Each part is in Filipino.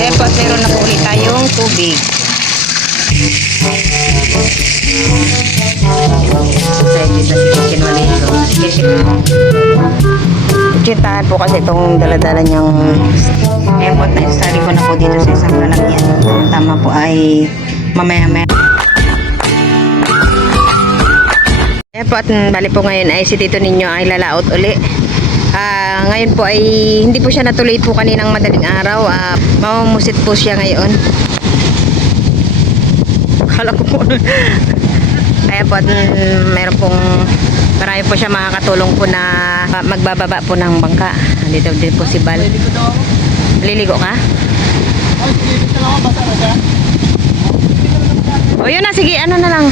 Kaya po at meron na po ulit tayong tubig. Kutsitahan po kasi itong daladala niyang airport na isari ko na po dito sa isang lalagyan. Tama po ay mamaya-maya. Kaya po at bali po ngayon ay si Tito ninyo ay lalaot uli. Ngayon po ay hindi po siya natuloy po kaninang madaling araw. Mamumusit po siya ngayon. Akala ko po. Kaya po at meron pong marami po siya makakatulong po na magbababa po ng bangka. Dito din po si Bal. Liligo ka? O yun na, sige, ano na lang.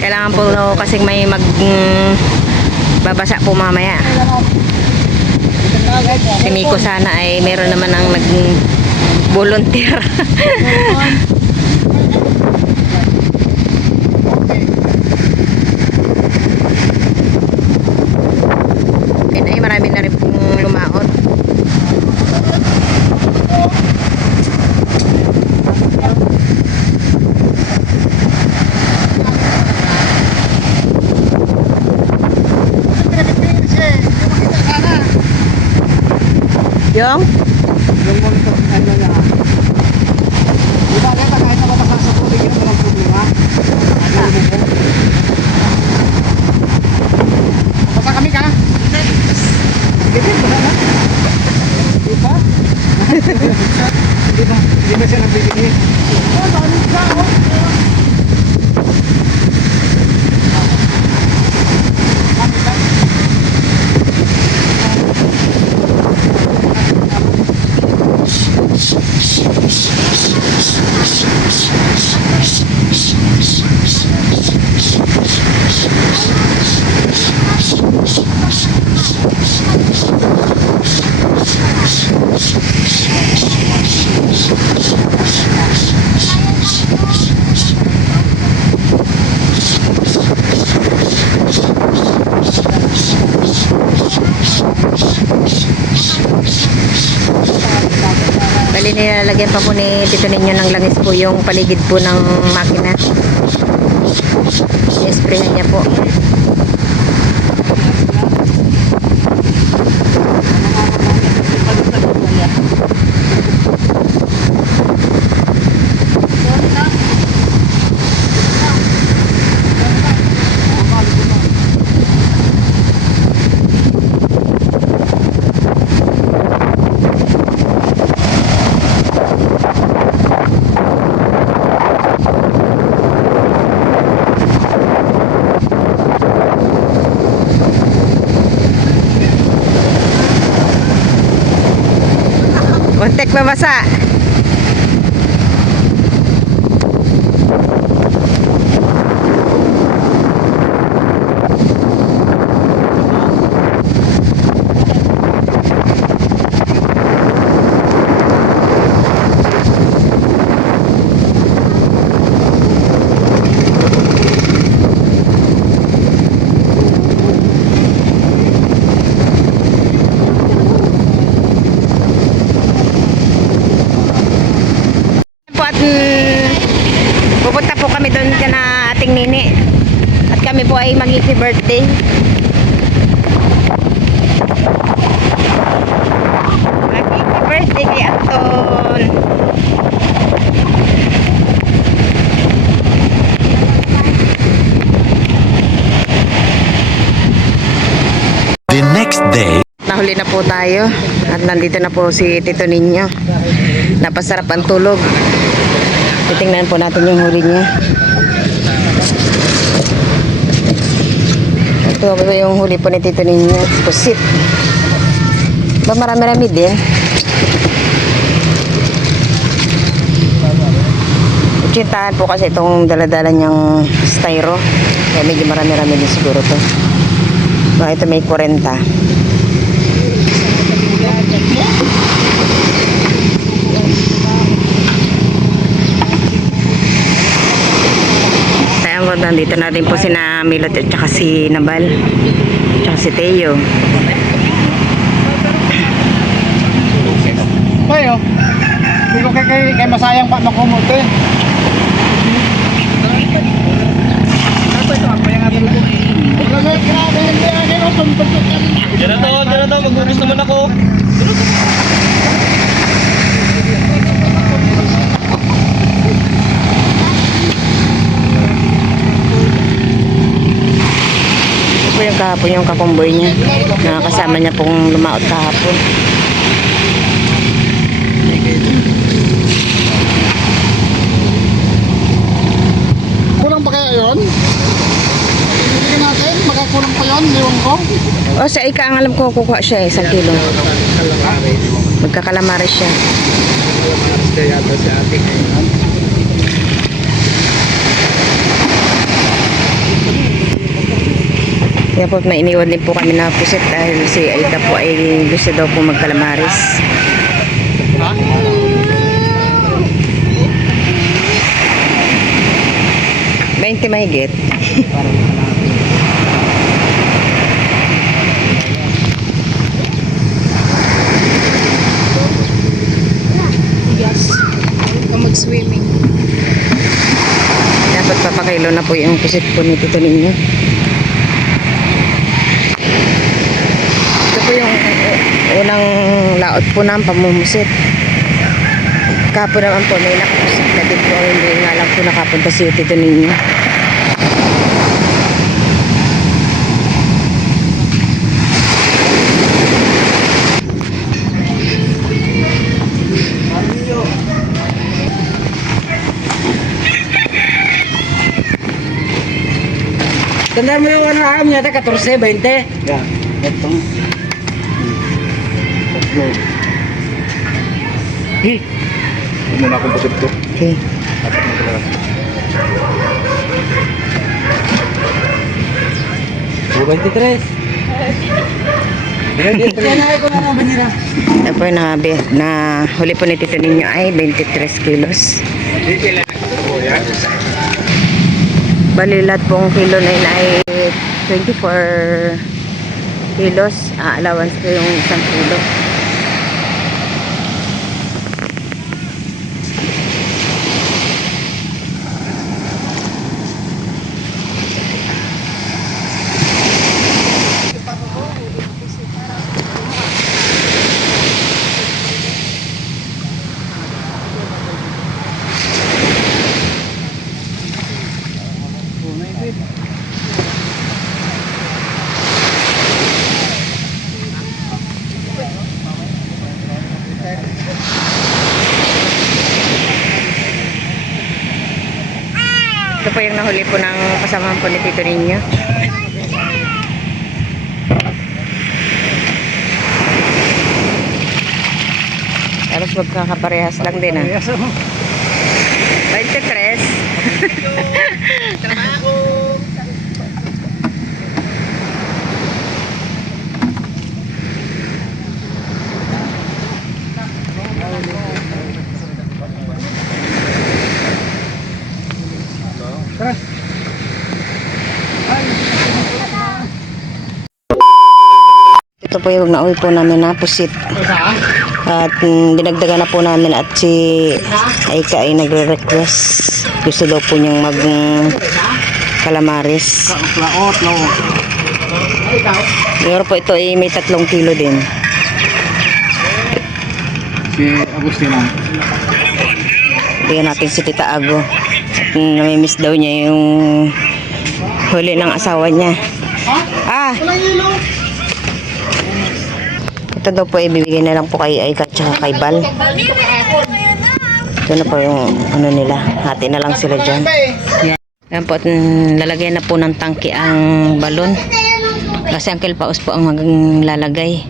Kailangan po kasing may babasa po mamaya. Si Miko sana ay meron naman ang nag-volunteer. Ay marami na rin pong lumaot. Yung? Yung monitor, ano niya. Diba, kaya kahit nababasa sa tubig, yun walang problema. Basa kami ka? Sige, basa na. Diba? Di ba siya nagbibigay? Oo, dami ka, oh. Bali nilalagyan pa po ni Tito ninyo ng langis po yung paligid po ng makina. I-sprayan niya po. Kontek mabasa. Pupunta po kami doon na ating nini at kami po ay mag-happy birthday. Happy birthday kay Anton. The next day. Nahuli na po tayo at nandito na po si Tito ninyo. Napasarap ang tulog. Titingnan po natin yung huli niya. Ito po yung huli po ni Tito ninyo. Pusit. Ba marami-rami din. Kutsitahan po kasi itong daladala niyang styro. Kaya medyo marami-rami din siguro to. Ito may 40. Nandito na rin po si Milot at saka si Nabal at saka si Teo. Bayo, hindi ko kay masayang pa makumuti. Diyan na to, mag-ubos naman ako. Ito po yung kahapon yung kakumboy niya. Nakakasama niya pong lumaot kahapon. Kulang pa kaya yun? Hindi natin, magkakulang pa yun, liwang ko. O sa ika ang alam ko kukuha siya eh, 1 kilo. Magkakalamaris siya. Kaya ito sa ating ngayon. Kaya po may iniwan din po kami na pusit dahil si Aida po ay gusto daw po magkalamaris. $20 mahigit. Mag-swimming. Dapat papakilo na po yung pusit po ni Tito Ninyo. Ito po yung unang laot po ng pamumusit. Kapo naman po may nakapusit na din po. Hindi nga lang po nakapunta si Tito Ninyo. Tandaan mo yung ano niya, 14, 20. Yeah, ito. Huwag muna akong bakit ko. Okay. Dapat mo talaga. 23. Yan ay ko na naman nila. Ito po yung na huli po ni Tito Ninyo ay 23 kilos. Bali lahat pong kilo na yun ay 24 kilos. Allowance ko yung 1 kilo. Ito po yung nahuli po ng kasamahan po ni Tito Ninyo. Tapos magkakaparehas lang din 23. Ito po yung nauwi po namin na pusit. At dinagdagan na po namin at si Aika ay nagre-request. Gusto daw po niyang mag calamares. Laot, laot. Siguro po ito ay may 3 kilo din. Si Agustina. Bigyan natin si Tita Ago. At namimiss daw niya yung huli ng asawa niya. Ah! Ito daw po ibibigay na lang po kay Aika at saka kay Bal. Ito na po yung ano nila. Hati na lang sila dyan. Yan po at lalagyan na po ng tangke ang balon. Kasi Uncle Paus po ang maglalagay.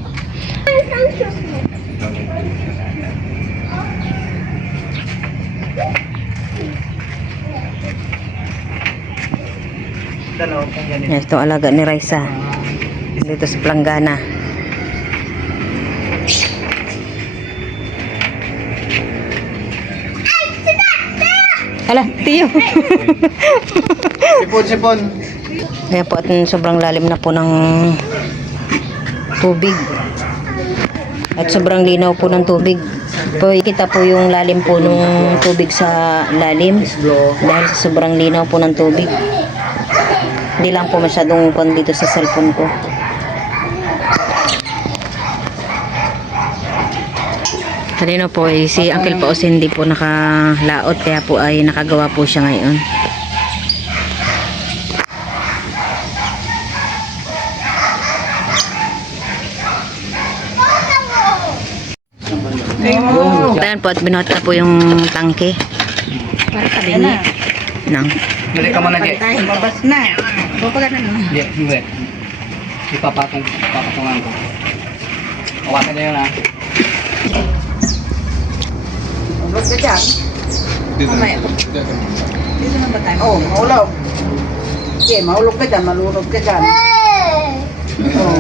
Yan, ito ang alaga ni Raisa. Dito sa Planggana. Hala, tiyo. Sipon. Kaya po at sobrang lalim na po ng tubig. At sobrang linaw po ng tubig. Po, kita po yung lalim po nung tubig sa lalim. Dahil sa sobrang linaw po ng tubig. Hindi lang po masyadong kon dito sa cellphone ko. Kanina po ay si Uncle Paos hindi po nakalaot kaya po ay nakagawa po siya ngayon. Ayan po at binuhat na po yung tangke. Para nang. Balik ka muna, Jet. Babas na. Bapagan na. Jet, hindi. Papatungan ko. Awasan niyo yun, ha? Ulog ka dyan. Dito. Dito na ba tayo? Oo, maulog. Okay, maulog ka dyan, malulog ka dyan. Oo.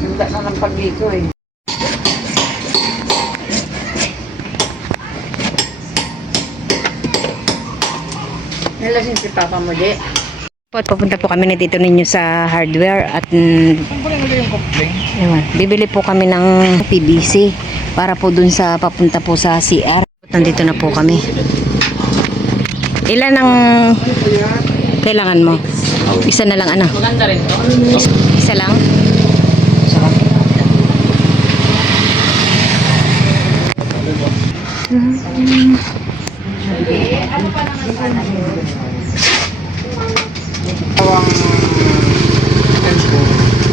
Handa na ng pagliko eh. Nalasin si Papa mo, di? Papunta po kami na dito ninyo sa hardware at ewan, bibili po kami ng PVC para po dun sa papunta po sa CR. Nandito na po kami. Ilan ang kailangan mo? Isa na lang ano? Maganda rin to. Isa lang?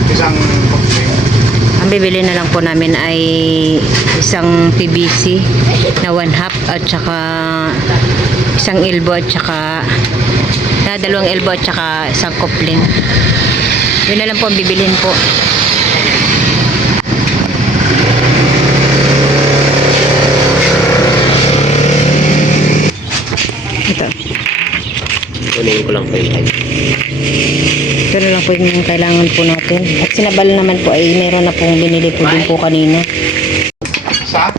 Isang coupling. Ang bibili na lang po namin ay isang PVC na 1/2 at saka isang elbow at saka dalawang elbow at saka isang coupling. Yun na lang po ang bibilhin po. Ito. Kunin ko lang po yung time. Ito na lang po yung kailangan po natin. At sinabal naman po ay meron na pong binili po din po kanina. Sa?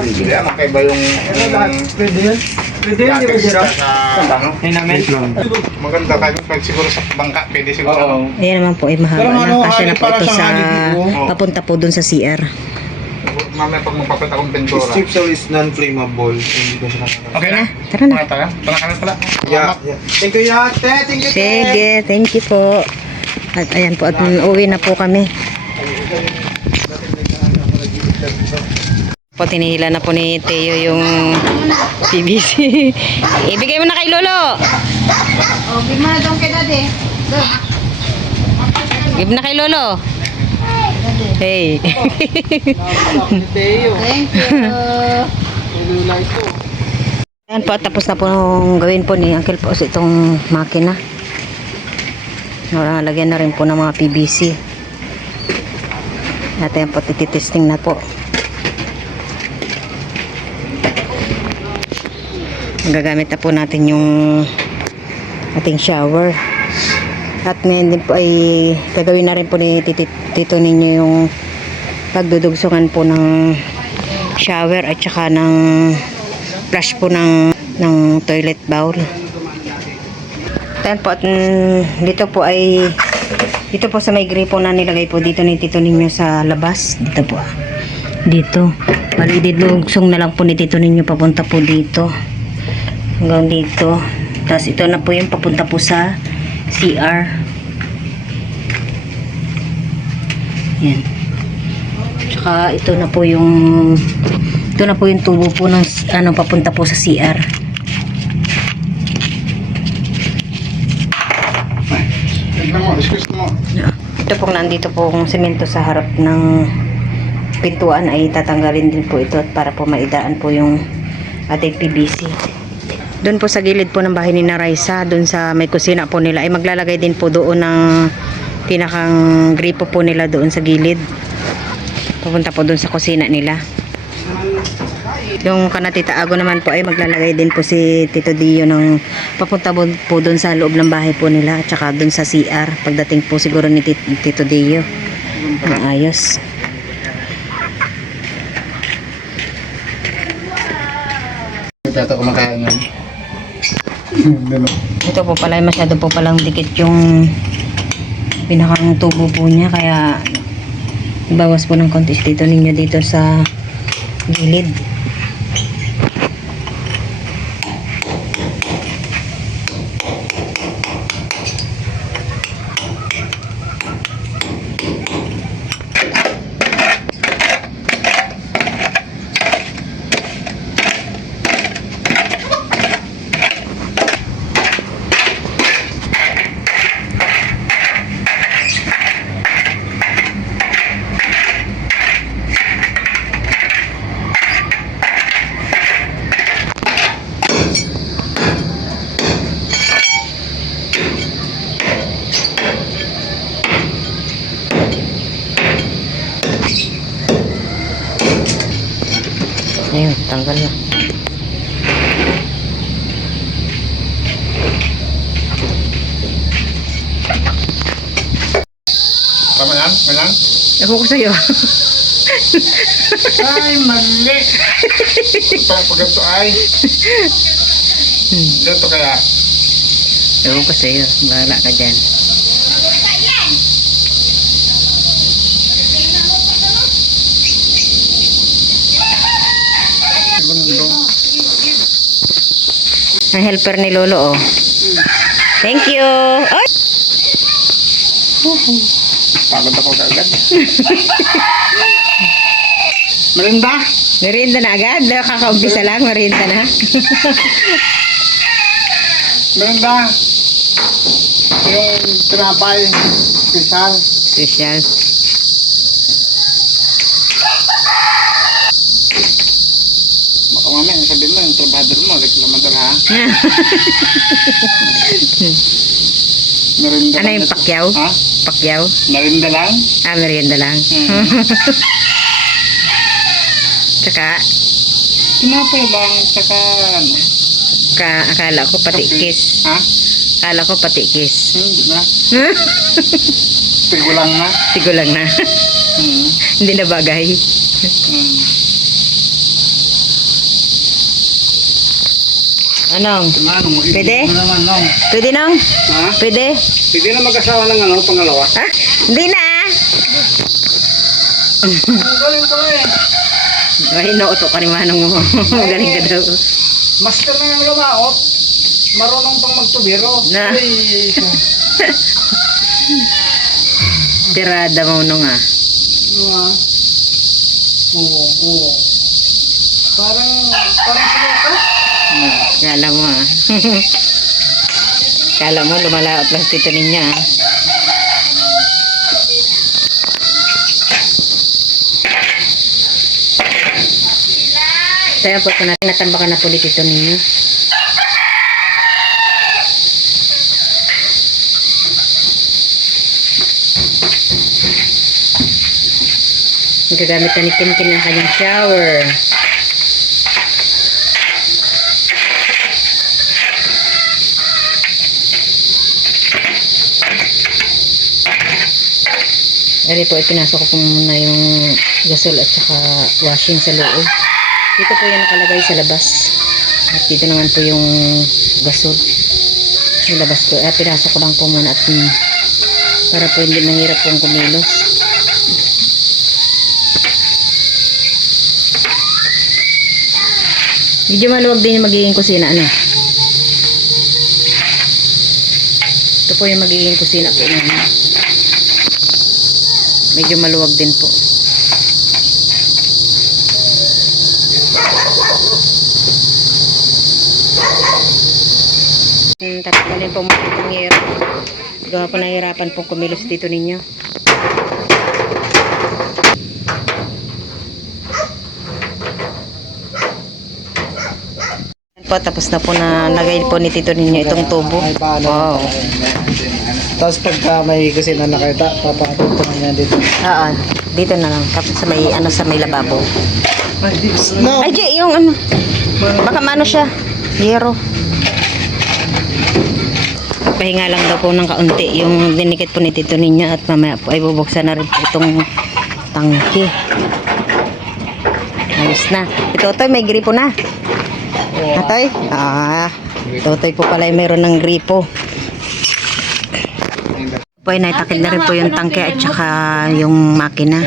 Hindi, makaiba yung... Pwede yun? Pwede yun, di ba, Jero? Yung namin? Maganda tayo pag siguro sa bangka, pwede siguro. Ayan naman po ay mahaba Pero ano, na. Kasi na po para ito siyang sa halibigo. papunta po dun sa CR. Mamaya pag magpapita akong pintura. Strip saw is non-flammable. Hindi ko siya nakakita. Okay na? Tara na. Okay tayo? Pala kami pala. Yeah. Thank you, Yate. Thank you, Sige, thank you po. At ayan po, at uwi na po kami. Po, tinihila na po ni Teo yung PVC. Ibigay mo na kay Lolo. Oh, bigyan mo na doon kay Daddy. Give na kay Lolo. Hey. Thank you. Ayan po, tapos na po gawin po ni Uncle po itong makina. Lagyan na rin po ng mga PVC. At ayan po, tititesting na po. Gagamit na po natin yung ating shower. At ngayon din po ay gagawin na rin po ni tito ninyo yung pagdudugsungan po ng shower at saka ng flush po ng toilet bowl. Ayan po, at dito po ay dito po sa may gripo na nilagay po dito ni tito ninyo sa labas. Dito po. Dito. Bali didugsong na lang po ni tito ninyo papunta po dito. Hanggang dito. Tapos ito na po yung papunta po sa CR. Yan. Tsaka ito na po yung tubo po ng ano papunta po sa CR. Tignan mo, excuse mo. Ito pong nandito po kung semento sa harap ng pintuan ay tatanggalin din po ito para po maidaan po yung ating PVC. Doon po sa gilid po ng bahay ni Raisa, doon sa may kusina po nila, ay maglalagay din po doon ng pinakang gripo po nila doon sa gilid. Pupunta po doon sa kusina nila. Yung kanatita Ago naman po ay maglalagay din po si Tito Dio ng papunta po doon sa loob ng bahay po nila at saka doon sa CR. Pagdating po siguro ni Tito Dio. Ang ayos. Ito kumakain yan. Ito po pala masyado po palang dikit yung pinakang tubo po niya kaya Bawas po ng konti dito ninyo dito sa gilid. Ayun, tanggal na. Tama yan? Ganyan? Ako ko sa'yo. Ay, mali! Pag ito ay... Dito kaya. Ewan ko sa'yo. Bahala ka dyan. Segundo. Ang helper ni Lolo, oh. Thank you. Ay! Pagod ako kagad. Merinda? Merienda na agad. Kakaumpisa lang. Merienda na. Merinda. Yung tinapay. Special. Special. Baka mamaya sabihin mo yung trabador mo. Reklamador ha. Merinda Ano lang yung ito. pakyaw? Ha? Pakyaw? Merinda lang? Ah, merienda lang. Tsaka, Tinapay lang. Tsaka ano? akala ko pati kiss. Ha? Akala ko pati kiss. Hindi na. Tigo lang na. Sigo lang na. Hmm. Hindi na bagay. Hmm. Anong? Ano, Pwede? Ano naman, no? Pwede nong? Ha? Pwede? Pwede na mag-asawa ng ano, pangalawa? Ah, hindi na ah. Galing ko eh. Ay, nooto ka ni Manong mo. Galing ka daw. Master na yung lumaot. Marunong pang magtubiro. Na. Ay, Tirada mo nung ah. ano ah? Oo. Parang sinuka. Kala mo ah. Kala mo lumalaot lang tito niya ah. Kaya po ito natin natambakan na po ulit ito ninyo. Gagamit na ni Kinkin ng kanyang shower. Dali po, ipinasok ko po muna yung gasol at saka washing sa loob. Dito po yan nakalagay sa labas. At dito naman po yung gasol. Yung labas ko. Pinasok ko lang po muna at para po hindi mahirap pong kumilos. Medyo maluwag din yung magiging kusina. Ano? Ito po yung magiging kusina po namin. Medyo maluwag din po. Tatanggalin po muna itong hero. Gawa po nahihirapan pong kumilos dito ninyo. Po, tapos na po na lagay po ni tito ninyo itong tubo. Wow. Tapos pagka may kusina nakita, papatuntungan niya dito. Oo, dito na lang. Tapos sa may, ano, sa may lababo. No! Ay, Jay, yung ano. Baka maano siya. Hero. Pahinga lang daw po ng kaunti yung dinikit po ni tito ninyo at mamaya po ay bubuksan na rin po itong tangke. Ayos na. Itotoy, may gripo na. Atoy? Itotoy po pala ay mayroon ng gripo. Po ay naitakid na rin po yung tangke at saka yung makina.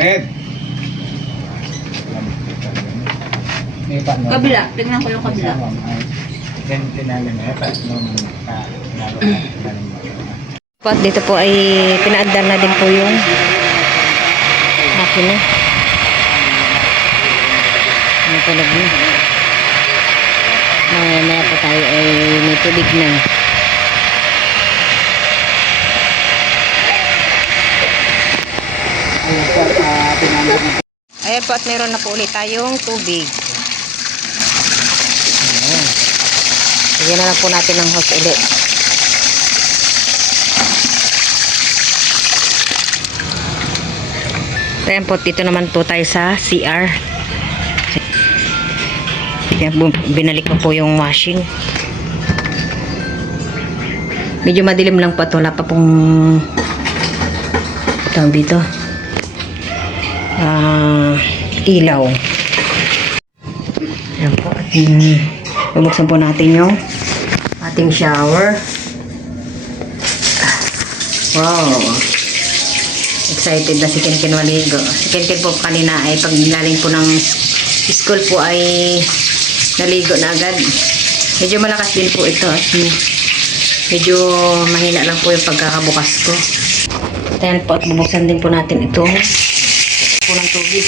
Kabila, tingnan ko yung kabila. Po at dito po ay pinaandar na din po yung makina. Ano tulad na. Maya po tayo ay may tubig na. Ayan po at meron na po ulit tayong tubig. Ayan. Bigyan na lang po natin ng hose ulit. Ayan po, dito naman po tayo sa CR. Ayan, binalik ko po yung washing. Medyo madilim lang po ito. Wala pa pong tawag dito. Ilaw. Ayan po. Bubuksan po natin yung ating shower. Wow. Excited na si Kinkin maligo. Si Kinkin po kanina ay pag nilaling po ng school po ay naligo na agad. Medyo malakas din po ito at medyo mahina lang po yung pagkakabukas ko. Ayan po at bubuksan din po natin itong po ng tubig.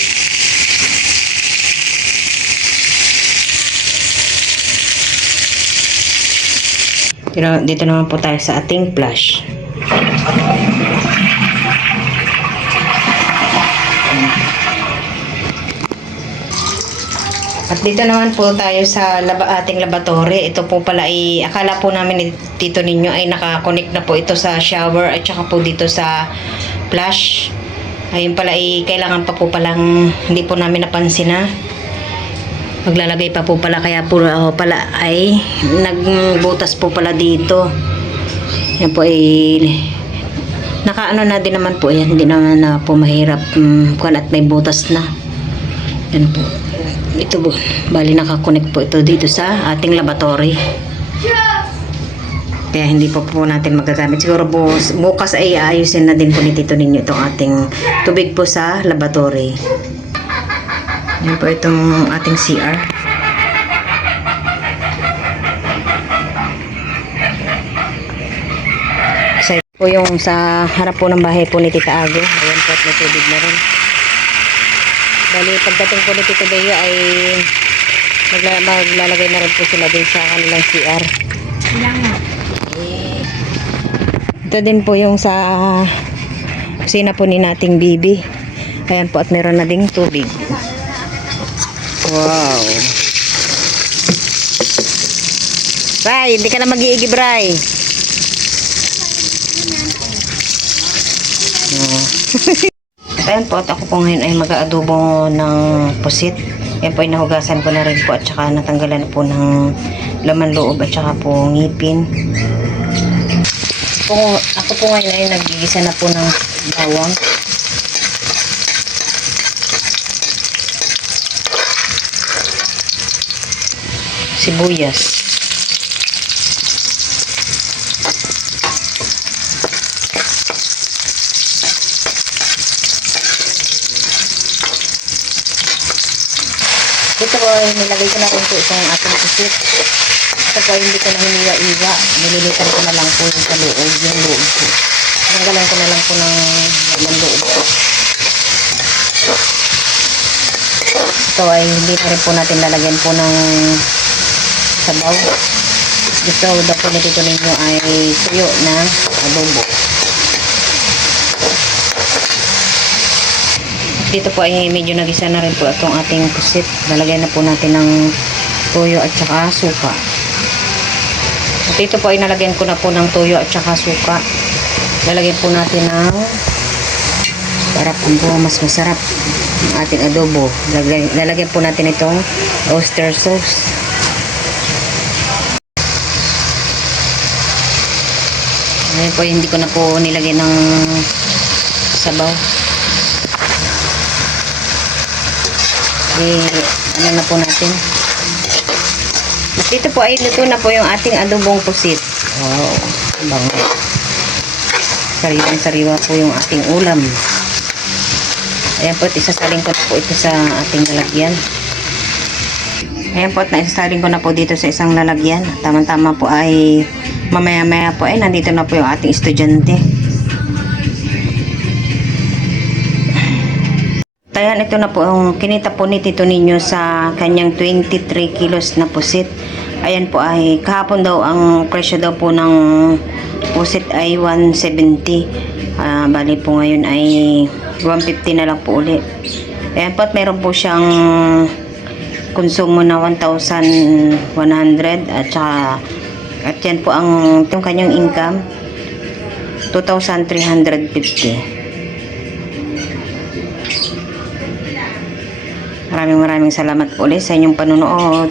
Dito naman po tayo sa ating flush. At dito naman po tayo sa ating laboratory. Ito po pala ay, akala po namin ni Tito Ninyo ay nakakonect na po ito sa shower at saka po dito sa flush. Ayun pala ay kailangan pa po palang hindi po namin napansin na maglalagay pa po pala, kaya po pala ay nagbutas po pala dito. Yan po ay nakaano na din naman po yan, hindi naman na po mahirap at may butas na. Yan po. Ito po, bali nakakonect po ito dito sa ating laboratory. Kaya hindi pa po natin magagamit. Siguro bukas ay ayusin na din po ni Tito Ninyo itong ating tubig po sa laboratory. Yan po itong ating CR. Isa po yung sa harap po ng bahay po ni Tita Ago. Ayan po at may tubig na rin. Bali, pagdating po ni Tito Deo ay maglalagay na rin po sila din sa kanilang CR. Ito din po yung sa kusina po ni nating bibi. Ayan po at meron na ding tubig. Wow. Bray, hindi ka na mag-iigi, Bray. Ayan po, at ako po ngayon ay mag-aadobo ng pusit. Ayan po, inahugasan ko na rin po at saka natanggalan po ng laman loob at saka po ngipin. Ako po ngayon ay nagigisa na po ng bawang. Sibuyas. Dito po ay nilagay ko na rin po itong ating pusit. Ito po ay hindi ko na hiniwa-iwa. Nililitan ko na lang po yung sa loob, yung loob po. Tanggalan ko na lang po ng loob po. Ito ay hindi na rin po natin lalagyan po ng sabaw. Gusto daw po na dito ninyo ay tuyo na adobo. Dito po ay medyo nagisa na rin po itong ating pusit. Lalagyan na po natin ng tuyo at saka suka. At dito po ay nalagyan ko na po ng tuyo at saka suka. Lalagyan po natin ng para po mas masarap ang ating adobo. Lalagyan po natin itong oyster sauce. Ngayon po hindi ko na po nilagay ng sabaw. Ano na po natin. At dito po ay luto na po yung ating adobong pusit. Wow, bango. Sariwang-sariwa po yung ating ulam. Ayan po, at isasaling ko na po ito sa ating lalagyan. Ayan po, at naisasaling ko na po dito sa isang lalagyan. Tama-tama po ay mamaya-maya po ay nandito na po yung ating estudyante. Ayan, ito na po ang kinita po ni Tito Ninyo sa kanyang 23 kilos na pusit. Ayan po ay kahapon daw ang presyo daw po ng pusit ay 170. Bali po ngayon ay 150 na lang po uli. Ayan po, at meron po siyang konsumo na 1,100 at yan po ang yung kanyang income 2,350. Maraming salamat po ulit sa inyong panunood.